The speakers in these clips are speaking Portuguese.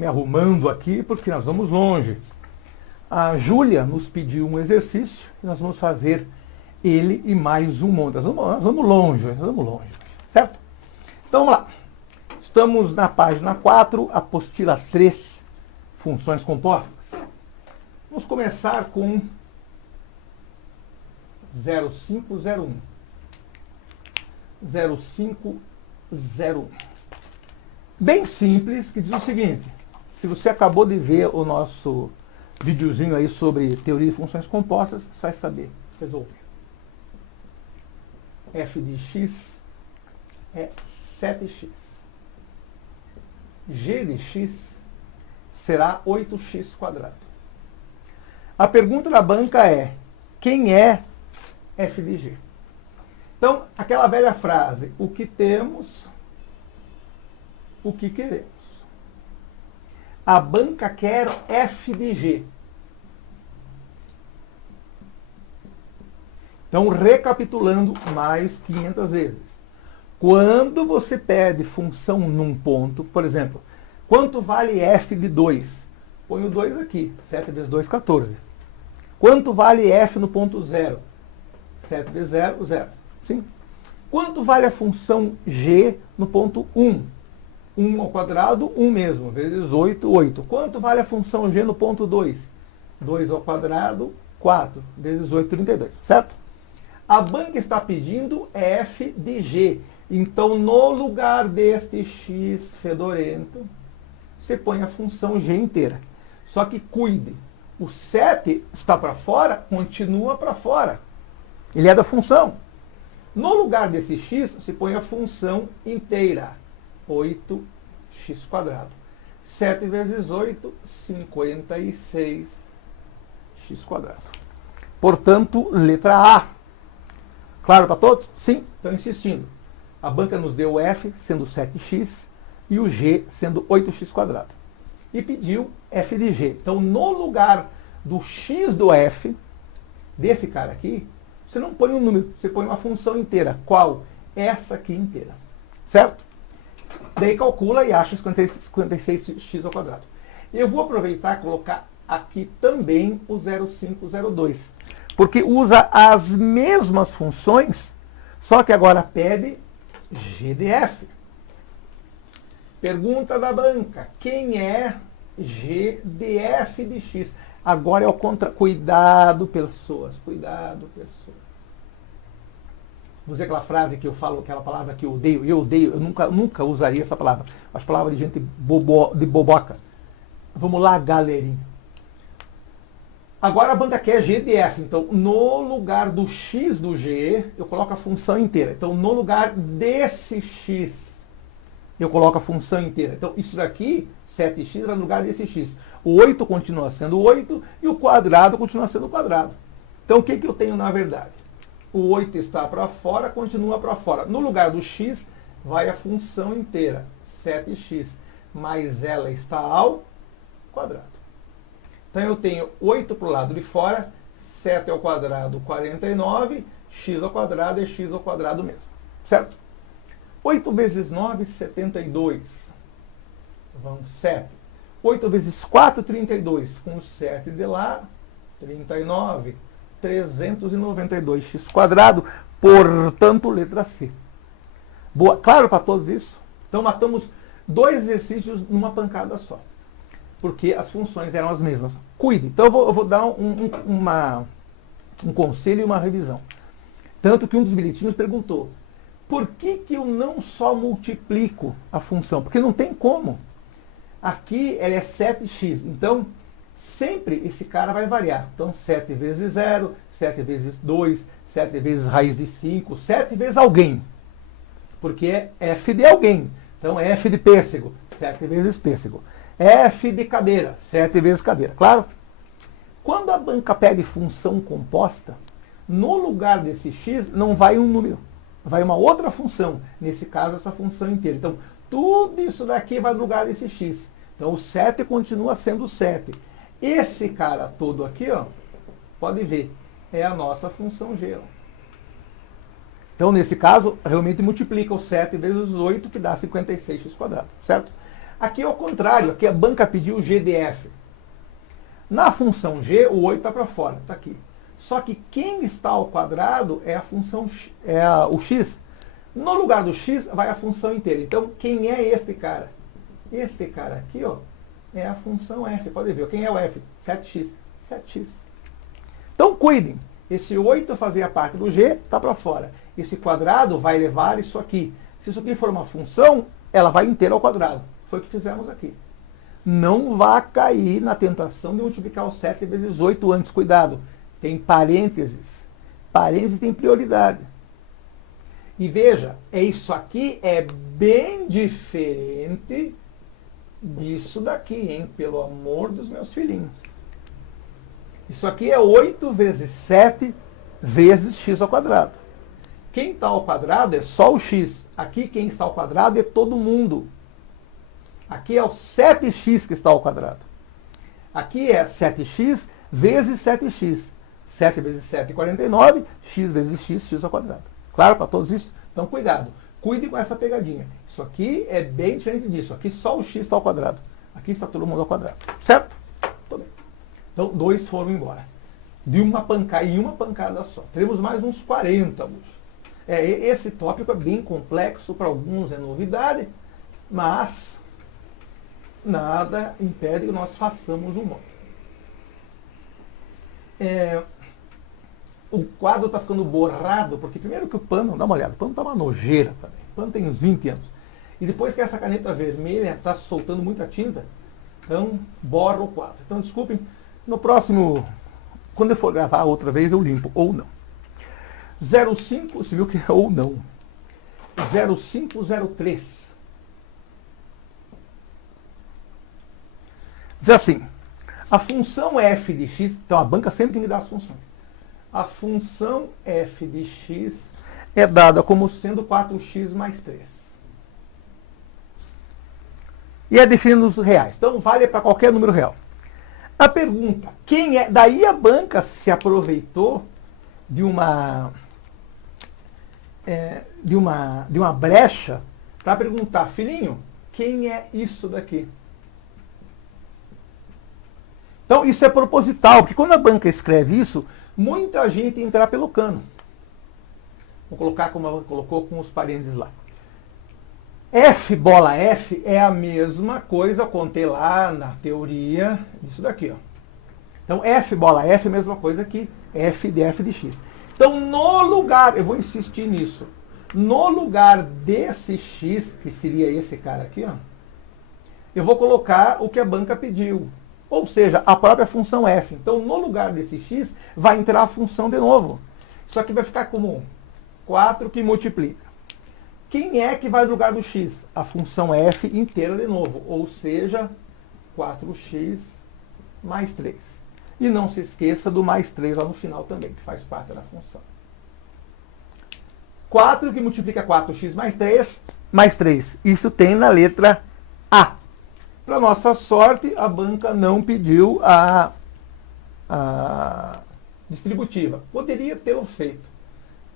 Me arrumando aqui porque nós vamos longe. A Júlia nos pediu um exercício e nós vamos fazer ele e mais um monte. Nós vamos longe, certo? Então vamos lá. Estamos na página 4, apostila 3, funções compostas. Vamos começar com 0501. 0501. Bem simples, que diz o seguinte: se você acabou de ver o nosso videozinho aí sobre teoria de funções compostas, você vai saber resolver. F de x é 7x. G de x será 8x². A pergunta da banca é: quem é f de g? Então, aquela velha frase: o que temos, o que queremos. A banca quer f de g. Então, recapitulando mais 500 vezes. Quando você pede função num ponto, por exemplo, quanto vale f de 2? Põe o 2 aqui. 7 vezes 2, 14. Quanto vale f no ponto 0? 7 vezes 0, 0. Sim? Quanto vale a função g no ponto 1? 1 ao quadrado, 1 mesmo, vezes 8, 8. Quanto vale a função g no ponto 2? 2 ao quadrado, 4, vezes 8, 32, certo? A banca está pedindo f de g. Então, no lugar deste x fedorento, você põe a função g inteira. Só que cuide, o 7 está para fora, continua para fora. Ele é da função. No lugar desse x, você põe a função inteira. 8x². 7 vezes 8, 56x². Portanto, letra A. Claro para todos? Sim? Então, insistindo. A banca nos deu o f sendo 7x e o g sendo 8x². E pediu f de g. Então, no lugar do x do f, desse cara aqui, você não põe um número, você põe uma função inteira. Qual? Essa aqui inteira. Certo? Daí calcula e acha 56x². Eu vou aproveitar e colocar aqui também o 0502. Porque usa as mesmas funções, só que agora pede g de f. Pergunta da banca: quem é g de f de x? Agora é o contra. Cuidado, pessoas. Cuidado, pessoas. Vou dizer aquela frase que eu falo, aquela palavra que eu odeio. Eu nunca usaria essa palavra. As palavras de gente de boboca. Vamos lá, galerinha. Agora a banca quer g de f. Então, no lugar do x do g, eu coloco a função inteira. Então, no lugar desse x, eu coloco a função inteira. Então, isso daqui, 7x, vai no lugar desse x. O 8 continua sendo 8 e o quadrado continua sendo quadrado. Então, o que eu tenho na verdade? O 8 está para fora, continua para fora. No lugar do x, vai a função inteira, 7x, mas ela está ao quadrado. Então, eu tenho 8 para o lado de fora, 7 ao quadrado, 49, x ao quadrado é x ao quadrado mesmo. Certo? 8 vezes 9, 72. Vamos, 7. 8 vezes 4, 32. Com 7 de lá, 39. 392x². Portanto, letra C. Boa. Claro para todos isso? Então, matamos 2 exercícios numa pancada só. Porque as funções eram as mesmas. Cuide. Então, eu vou dar um conselho e uma revisão. Tanto que um dos bilhetinhos perguntou: por que eu não só multiplico a função? Porque não tem como. Aqui ela é 7x. Então, sempre esse cara vai variar. Então, 7 vezes 0, 7 vezes 2, 7 vezes raiz de 5, 7 vezes alguém. Porque é f de alguém. Então, é f de pêssego, 7 vezes pêssego. F de cadeira, 7 vezes cadeira. Claro? Quando a banca pede função composta, no lugar desse x não vai um número. Vai uma outra função. Nesse caso, essa função inteira. Então, tudo isso daqui vai no lugar desse x. Então, o 7 continua sendo 7. Esse cara todo aqui, ó, pode ver, é a nossa função g. Ó. Então, nesse caso, realmente multiplica o 7 vezes 8, que dá 56x², certo? Aqui é o contrário, aqui a banca pediu g de f. Na função g, o 8 está para fora, está aqui. Só que quem está ao quadrado é a função o x. No lugar do x vai a função inteira. Então, quem é este cara? Este cara aqui, ó, é a função f. Pode ver, quem é o f? 7x. 7x. Então, cuidem. Esse 8 fazia parte do g, está para fora. Esse quadrado vai levar isso aqui. Se isso aqui for uma função, ela vai inteira ao quadrado. Foi o que fizemos aqui. Não vá cair na tentação de multiplicar o 7 vezes 8 antes. Cuidado. Tem parênteses. Parênteses tem prioridade. E veja, isso aqui é bem diferente disso daqui, hein? Pelo amor dos meus filhinhos. Isso aqui é 8 vezes 7 vezes x ao quadrado. Quem está ao quadrado é só o x. Aqui quem está ao quadrado é todo mundo. Aqui é o 7x que está ao quadrado. Aqui é 7x vezes 7x. 7 vezes 7 é 49, x vezes x ao quadrado. Claro para todos isso? Então cuidado. Cuide com essa pegadinha. Isso aqui é bem diferente disso. Aqui só o x está ao quadrado. Aqui está todo mundo ao quadrado. Certo? Tudo bem. Então, 2 foram embora. De uma pancada e uma pancada só. Teremos mais uns 40 hoje. Esse tópico é bem complexo, para alguns é novidade, mas nada impede que nós façamos um monte. O quadro está ficando borrado, porque primeiro que o pano, dá uma olhada, o pano está uma nojeira também. O pano tem uns 20 anos. E depois que essa caneta vermelha está soltando muita tinta, então borra o quadro. Então desculpem, no próximo, quando eu for gravar outra vez, eu limpo, ou não. 05, você viu que é ou não. 0503. Diz assim, a função f de x, então a banca sempre tem que dar as funções. A função f de x é dada como sendo 4x mais 3. E é definido nos reais. Então vale para qualquer número real. A pergunta, quem é? Daí a banca se aproveitou de uma brecha para perguntar, filhinho, quem é isso daqui? Então isso é proposital, porque quando a banca escreve isso, muita gente entra pelo cano. Vou colocar como ela colocou com os parênteses lá. F, bola F, é a mesma coisa, eu contei lá na teoria disso daqui. Ó. Então F, bola F é a mesma coisa que f de x. Então no lugar, eu vou insistir nisso, no lugar desse x, que seria esse cara aqui, ó, eu vou colocar o que a banca pediu. Ou seja, a própria função f. Então, no lugar desse x, vai entrar a função de novo. Isso aqui vai ficar como 4 que multiplica. Quem é que vai no lugar do x? A função f inteira de novo. Ou seja, 4x mais 3. E não se esqueça do mais 3 lá no final também, que faz parte da função. 4 que multiplica 4x mais 3. Isso tem na letra A. Para nossa sorte, a banca não pediu a distributiva. Poderia tê-lo feito.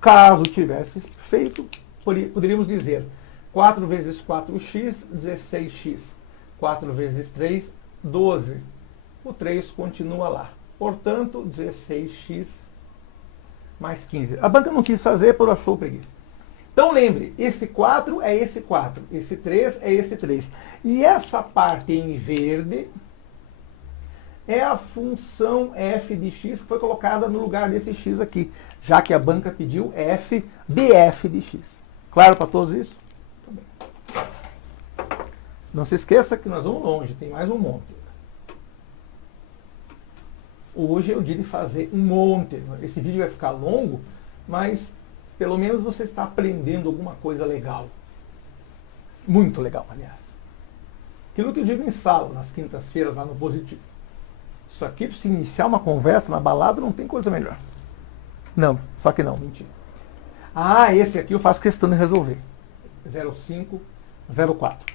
Caso tivesse feito, poderíamos dizer 4 vezes 4x, 16x. 4 vezes 3, 12. O 3 continua lá. Portanto, 16x mais 15. A banca não quis fazer, por achou preguiça. Então lembre, esse 4 é esse 4, esse 3 é esse 3. E essa parte em verde é a função f de x que foi colocada no lugar desse x aqui, já que a banca pediu f de x. Claro para todos isso? Não se esqueça que nós vamos longe, tem mais um monte. Hoje é o dia de fazer um monte. Esse vídeo vai ficar longo, mas pelo menos você está aprendendo alguma coisa legal. Muito legal, aliás. Aquilo que eu digo em sala, nas quintas-feiras, lá no Positivo. Isso aqui, para se iniciar uma conversa na balada, não tem coisa melhor. Não, só que não, mentira. Ah, esse aqui eu faço questão de resolver. 0504.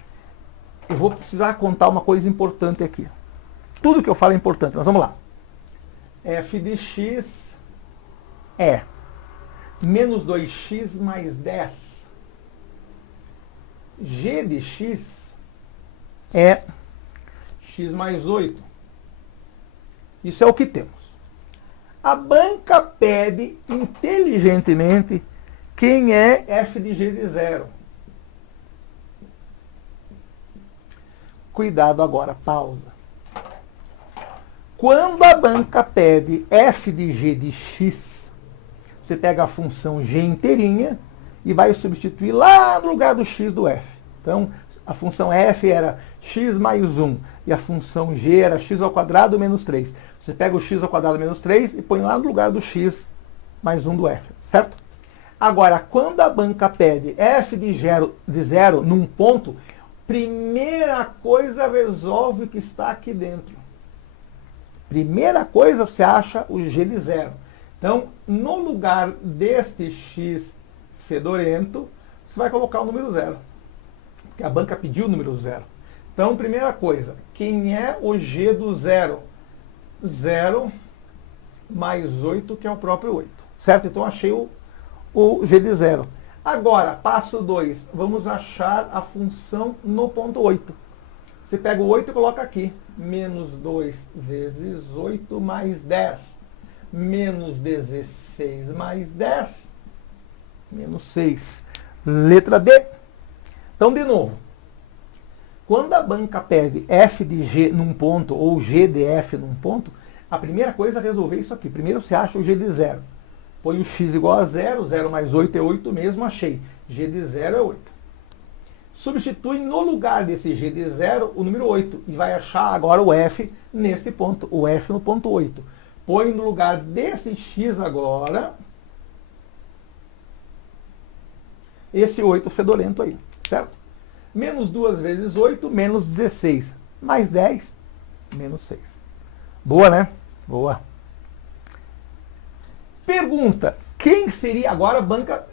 Eu vou precisar contar uma coisa importante aqui. Tudo que eu falo é importante, mas vamos lá. F de x é menos 2x mais 10. G de x é x mais 8. Isso é o que temos. A banca pede inteligentemente quem é f de g de 0. Cuidado agora, pausa. Quando a banca pede f de g de x, você pega a função g inteirinha e vai substituir lá no lugar do x do f. Então, a função f era x mais 1 e a função g era x ao quadrado menos 3. Você pega o x ao quadrado menos 3 e põe lá no lugar do x mais 1 do f, certo? Agora, quando a banca pede f de 0 num ponto, primeira coisa resolve o que está aqui dentro. Primeira coisa, você acha o g de 0. Então, no lugar deste x fedorento, você vai colocar o número 0. Porque a banca pediu o número 0. Então, primeira coisa, quem é o g do 0? 0 mais 8, que é o próprio 8. Certo? Então, achei o g de 0. Agora, passo 2, vamos achar a função no ponto 8. Você pega o 8 e coloca aqui. Menos 2 vezes 8 mais 10. Menos 16 mais 10. Menos 6. Letra D. Então, de novo. Quando a banca pede f de g num ponto ou g de f num ponto, a primeira coisa é resolver isso aqui. Primeiro você acha o g de 0. Põe o x igual a 0. 0 mais 8 é 8 mesmo, achei. G de 0 é 8. Substitui no lugar desse g de 0 o número 8 e vai achar agora o f neste ponto, o f no ponto 8. Põe no lugar desse x agora esse 8 fedorento aí, certo? Menos 2 vezes 8, menos 16. Mais 10, menos 6. Boa, né? Boa. Pergunta, quem seria agora a banca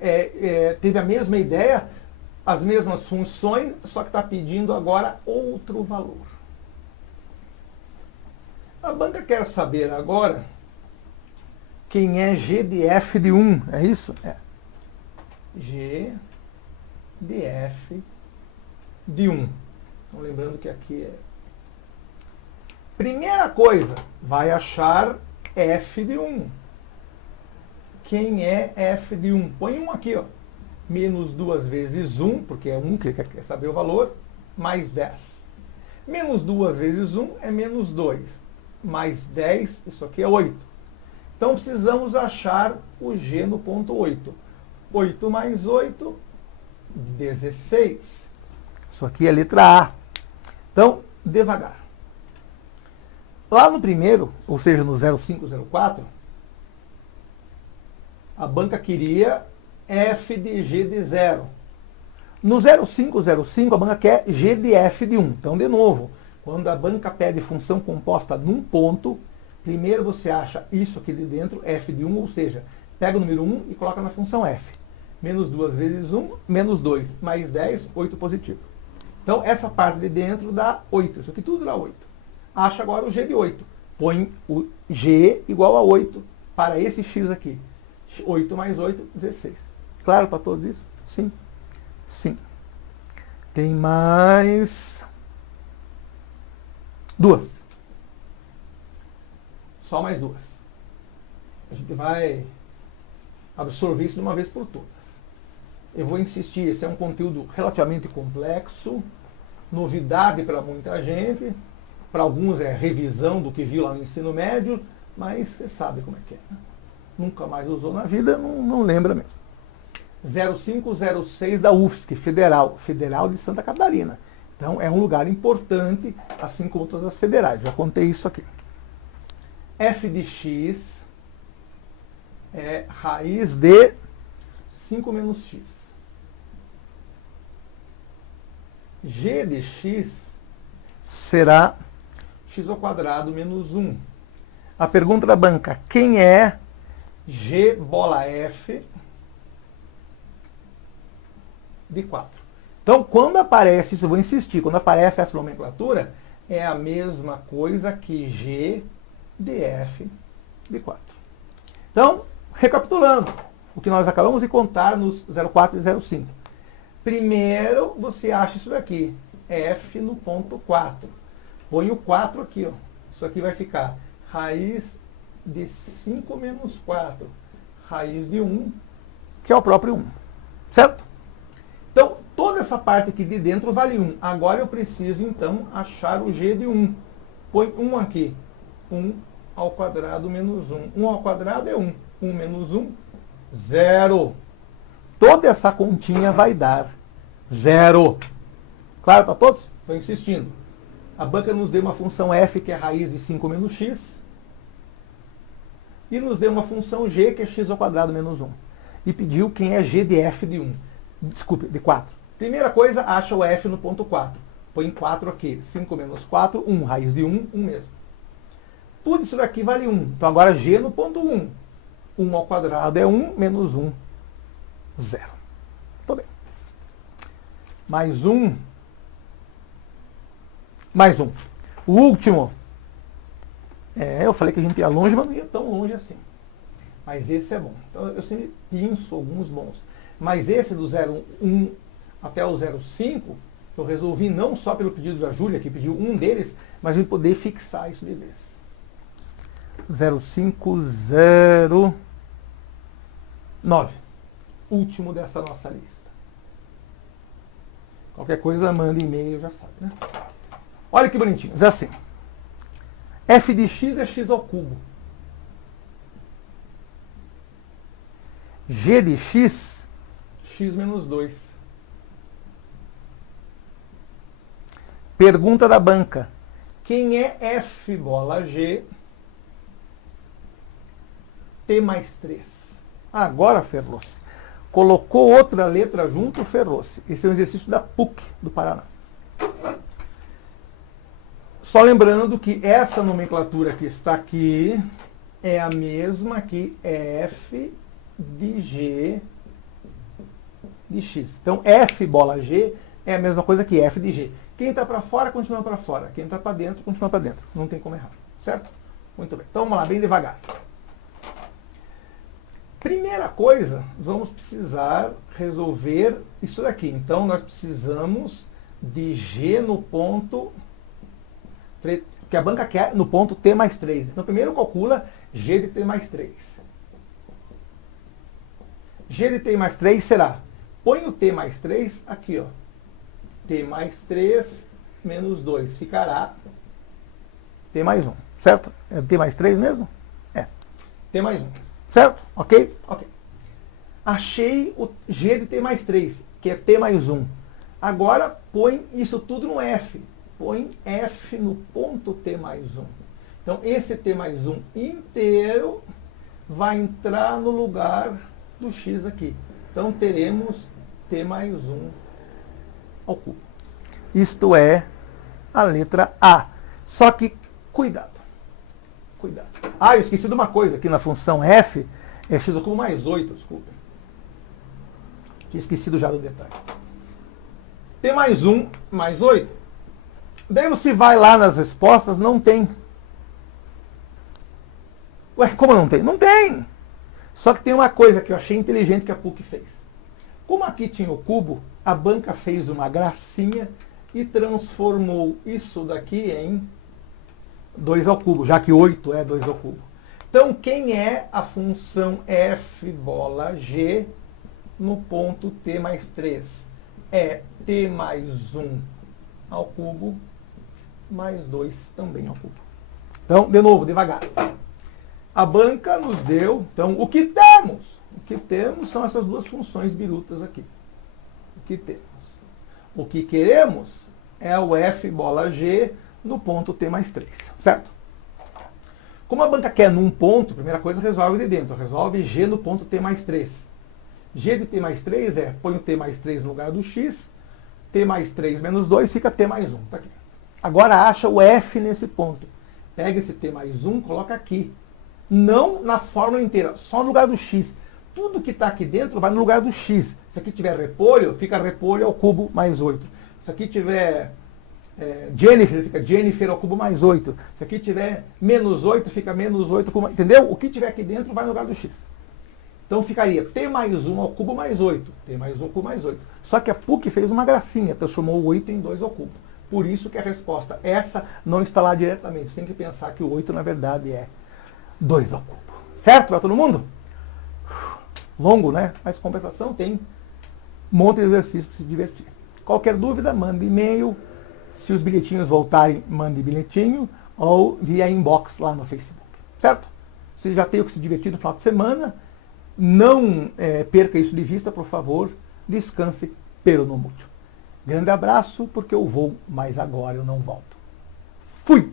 teve a mesma ideia, as mesmas funções, só que está pedindo agora outro valor. A banca quer saber agora quem é g de f de 1, é isso? É. G de f de 1. Então, lembrando que aqui é... Primeira coisa, vai achar f de 1. Quem é f de 1? Põe 1 aqui, ó. Menos 2 vezes 1, porque é 1 que ele quer saber o valor, mais 10. Menos 2 vezes 1 é menos 2. Mais 10, isso aqui é 8. Então, precisamos achar o g no ponto 8. 8 mais 8, 16. Isso aqui é letra A. Então, devagar. Lá no primeiro, ou seja, no 0504, a banca queria f de g de 0. No 0505, a banca quer g de f de 1. Então, de novo, quando a banca pede função composta num ponto, primeiro você acha isso aqui de dentro, f de 1, ou seja, pega o número 1 e coloca na função f. Menos 2 vezes 1, menos 2. Mais 10, 8 positivo. Então, essa parte de dentro dá 8. Isso aqui tudo dá 8. Acha agora o g de 8. Põe o g igual a 8 para esse x aqui. 8 mais 8, 16. Claro para todos isso? Sim. Sim. Tem mais... duas. Só mais duas. A gente vai absorver isso de uma vez por todas. Eu vou insistir, esse é um conteúdo relativamente complexo, novidade para muita gente, para alguns é revisão do que viu lá no ensino médio, mas você sabe como é que é. Né? Nunca mais usou na vida, não lembra mesmo. 0506 da UFSC, Federal de Santa Catarina. Então é um lugar importante, assim como todas as federais. Já contei isso aqui. F de x é raiz de 5 menos x. G de x será x ao quadrado menos 1. A pergunta da banca, quem é g bola f de 4? Então, quando aparece, isso eu vou insistir, quando aparece essa nomenclatura, é a mesma coisa que g de f de 4. Então, recapitulando o que nós acabamos de contar nos 04 e 05. Primeiro, você acha isso daqui. f no ponto 4. Põe o 4 aqui, ó. Isso aqui vai ficar raiz de 5 menos 4, raiz de 1, que é o próprio 1. Certo? Então, toda essa parte aqui de dentro vale 1. Agora eu preciso, então, achar o g de 1. Põe 1 aqui. 1 ao quadrado menos 1. 1 ao quadrado é 1. 1 menos 1, 0. Toda essa continha vai dar 0. Claro para todos? Estou insistindo. A banca nos deu uma função f, que é raiz de 5 menos x. E nos deu uma função g, que é x ao quadrado menos 1. E pediu quem é g de f de 1. Desculpe, de 4. Primeira coisa, acha o f no ponto 4. Põe 4 aqui. 5 menos 4, 1. Raiz de 1, 1 mesmo. Tudo isso daqui vale 1. Então agora g no ponto 1. 1 ao quadrado é 1, menos 1, 0. Muito bem. Mais 1. Mais 1. O último. Eu falei que a gente ia longe, mas não ia tão longe assim. Mas esse é bom. Então eu sempre pinço alguns bons. Mas esse do 0,1 até o 0,5, eu resolvi não só pelo pedido da Júlia, que pediu um deles, mas eu poder fixar isso de vez. 0,509. Último dessa nossa lista. Qualquer coisa, manda e-mail, já sabe, né? Olha que bonitinho. Diz assim. F de x é x ao cubo. G de x, x menos 2. Pergunta da banca. Quem é f bola g t mais 3? Agora ferrou-se. Colocou outra letra junto, ferrou-se. Esse é um exercício da PUC do Paraná. Só lembrando que essa nomenclatura que está aqui é a mesma que f de g de x. Então, f bola g é a mesma coisa que f de g. Quem está para fora, continua para fora. Quem está para dentro, continua para dentro. Não tem como errar. Certo? Muito bem. Então, vamos lá, bem devagar. Primeira coisa, nós vamos precisar resolver isso daqui. Então, nós precisamos de g no ponto... que a banca quer no ponto t mais 3. Então, primeiro calcula g de t mais 3. G de t mais 3 será, põe o t mais 3 aqui, ó. T mais 3 menos 2 ficará t mais 1, certo? É t mais 3 mesmo? É. T mais 1, certo? Ok? Ok. Achei o g de t mais 3, que é t mais 1. Agora, põe isso tudo no f. Põe f no ponto t mais 1. Então, esse t mais 1 inteiro vai entrar no lugar do x aqui. Então, teremos t mais 1 ao cubo. Isto é a letra A. Só que, cuidado. Cuidado. Eu esqueci de uma coisa. Aqui na função f é x ao cubo mais 8, desculpa. Tinha esquecido já do detalhe. T mais 1 mais 8. Daí você vai lá nas respostas, não tem. Ué, como não tem? Não tem! Só que tem uma coisa que eu achei inteligente que a PUC fez. Como aqui tinha o cubo, a banca fez uma gracinha e transformou isso daqui em 2 ao cubo, já que 8 é 2 ao cubo. Então, quem é a função f bola g no ponto t mais 3? É t mais 1 ao cubo mais 2 também ao cubo. Então, de novo, devagar. A banca nos deu, então, o que temos? O que temos são essas duas funções birutas aqui. O que temos? O que queremos é o f bola g no ponto t mais 3, certo? Como a banca quer num ponto, primeira coisa, resolve de dentro. Resolve g no ponto t mais 3. G de t mais 3 põe o t mais 3 no lugar do x, t mais 3 menos 2 fica t mais 1. Tá aqui. Agora acha o f nesse ponto. Pega esse t mais 1, coloca aqui. Não na fórmula inteira, só no lugar do x. Tudo que está aqui dentro vai no lugar do x. Se aqui tiver repolho, fica repolho ao cubo mais 8. Se aqui tiver Jennifer, fica Jennifer ao cubo mais 8. Se aqui tiver menos 8, fica menos 8 ao cubo. Entendeu? O que tiver aqui dentro vai no lugar do x. Então ficaria t mais 1 ao cubo mais 8. T mais 1 ao cubo mais 8. Só que a PUC fez uma gracinha, transformou o 8 em 2 ao cubo. Por isso que a resposta, essa, não está lá diretamente. Você tem que pensar que o 8, na verdade, é 2 ao cubo. Certo para todo mundo? Longo, né? Mas compensação tem um monte de exercício para se divertir. Qualquer dúvida, mande e-mail. Se os bilhetinhos voltarem, mande bilhetinho. Ou via inbox lá no Facebook. Certo? Você já tem o que se divertir no final de semana. Não perca isso de vista, por favor. Descanse pelo no mútil. Grande abraço, porque eu vou, mas agora eu não volto. Fui!